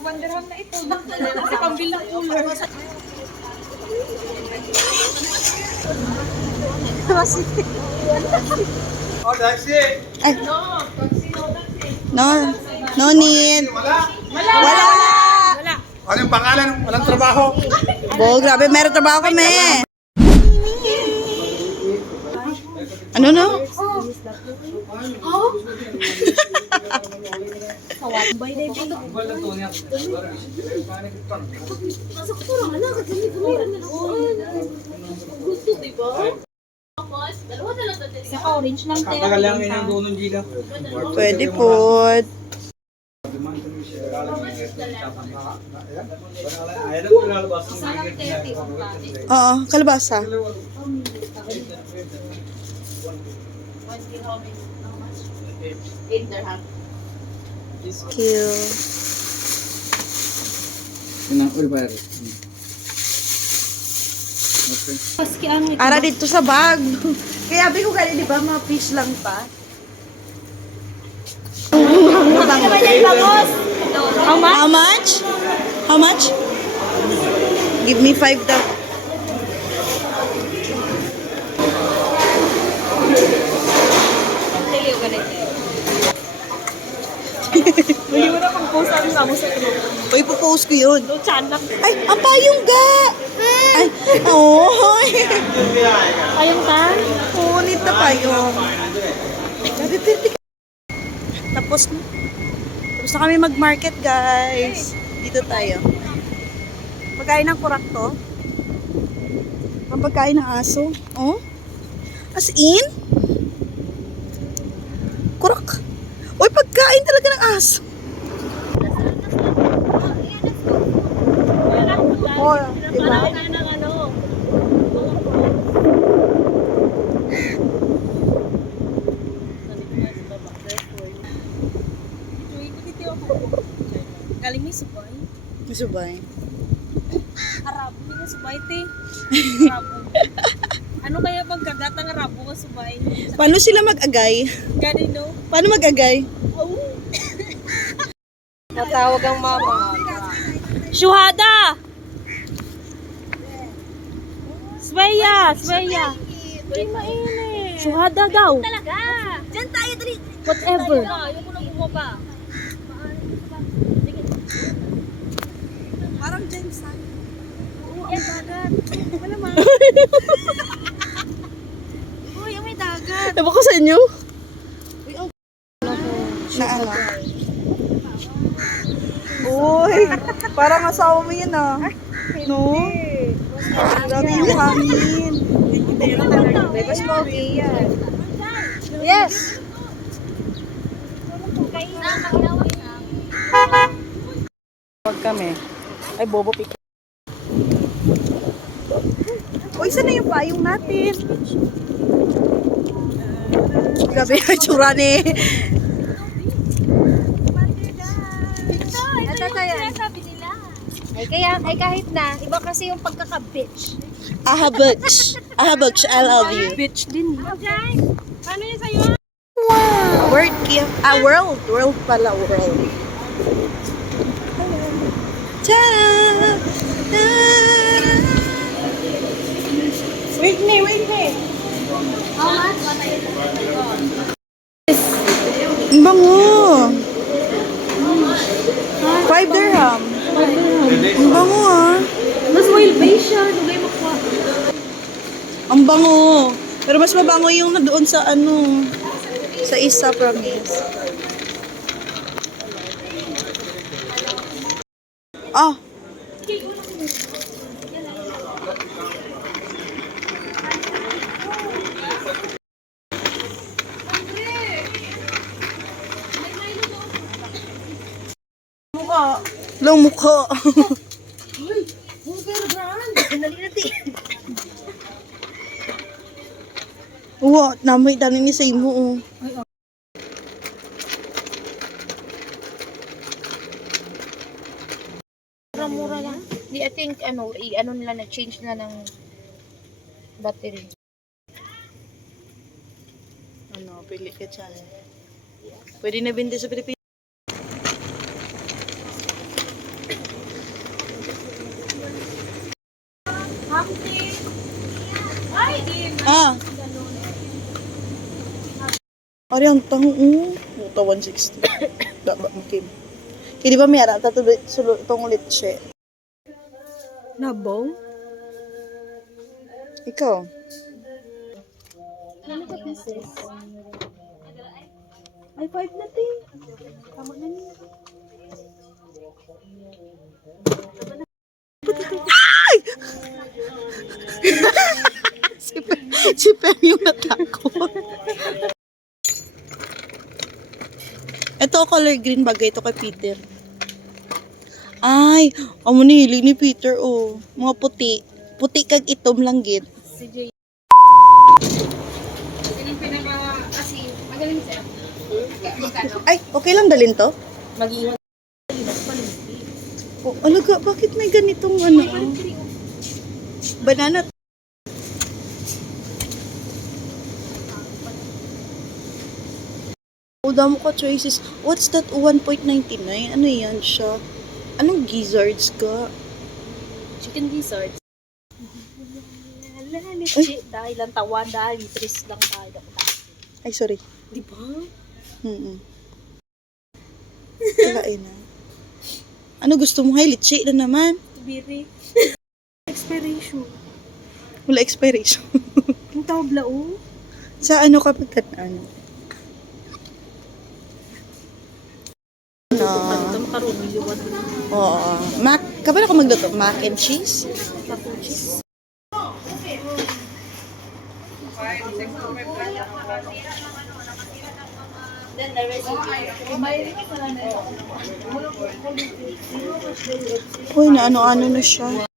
Mag-1 dirham na ito. Kasi pambil ng cooler. Oh, taxi! Ay. No. No need. Wala! Wala. Ano yung pangalan? Walang trabaho. Bo, grabe, meron trabaho kami. Ano na? Saka orange lang tayo. Tagal lang yun yung doon Gila. Pwede po. Oo, kalabasa. Kill. Paski ang ito. Ara dito sa bag. Kaya sabi ko ganyan, di ba? Mga fish lang pa. How much? How much? Give me 5 daw. Hindi mo na pang post ang samo sa ito. Uy, ipopost ko yun. No, chanak. Ay, ang payong ga! Ay, oh. Ayong ta? Punit na payong. Grabe, pirti ka. Tapos na. Tapos na kami mag-market, guys. Dito tayo. Pagkain ng kurak to. Ang pagkain ng aso. Oh? As in? Kurak. Uy, pagkain talaga ng aso. Oh, diba? Galing ni Subay. Masubay. Arabo ni Subay, te. Arabo. Ano kaya pag kagatang Arabo ka Subay? Paano sila mag-agay? Ganino. Paano mag-agay? Natawag ang mama. Shuhada! Sveya! Sveya! Hindi mainit. Shuhada daw. Talaga. Diyan tayo, dali. Whatever. Yung mo nang bumaba. Parang James Tan. Oo, ang dagat. Wala man. Uy, ang may dagat. Ewan ko sa inyo. Na ano? Uy, parang asawa mo yun ah. No? Grabe yung hangin. Mas pogi yan. Yes! Pag kami. Ay, bobo pick. Uy, saan na yung payong natin? Grabe yung tsura ni. Ito tayo. Sabi nila. Ay kahit na, iba kasi yung pagkaka-bitch. Ahabutch. Ahabutch, I love you. Bitch din. Okay. Paano yun sa'yo? Wow! Word gift. Ah, world. World pala, world. Ta-da! Ta-da! Wait me. How much? Ang bango! 5 dirham. Ang bango ah. Mas oil base siya. Dugay makuha. Ang bango. Pero mas mabango yung doon sa ano. Sa isa, promise. Ah. Lang mukha. Uwa, namay dami ni sa imo oh. Mura lang. I think ano nila na-change na ng battery. Ano, pili ka dyan. Pwede na bindi sa Pilipinas. Ah. Ari, ang tango. Muta 160. Dapat makim. Kaya di ba may ara? Tatuloy itong litse. Nabaw? Ikaw? Ano ka pieces? Ay, 5 na din. Tama na niya. Si Per yung natakot. Ito, color green bagay ito kay Peter. Ay, amo ni hilig ni Peter, oh. Mga puti. Puti kag itom lang gid. Si Jay. Magaling siya. Ay, okay lang dalhin to? Mag-iwan. Oh, alaga, bakit may ganitong ano? Banana. Oh, damo ka choices. What's that 1.99? Ano yan siya? Anong gizzards ka? Chicken gizzards. Legit, dahil lang tawa, dahil tris lang tayo. Ay, sorry. Di ba? Kalain na. Ano gusto mo? Hay, litchi na naman. Biri. Expiration. Wala expiration. Ang tabla, oh. Sa ano kapag ano? Ito makaroni, liwan. Oo. Mac, kapag ako magluto, mac and cheese? Taco cheese. Uy, na ano-ano na siya.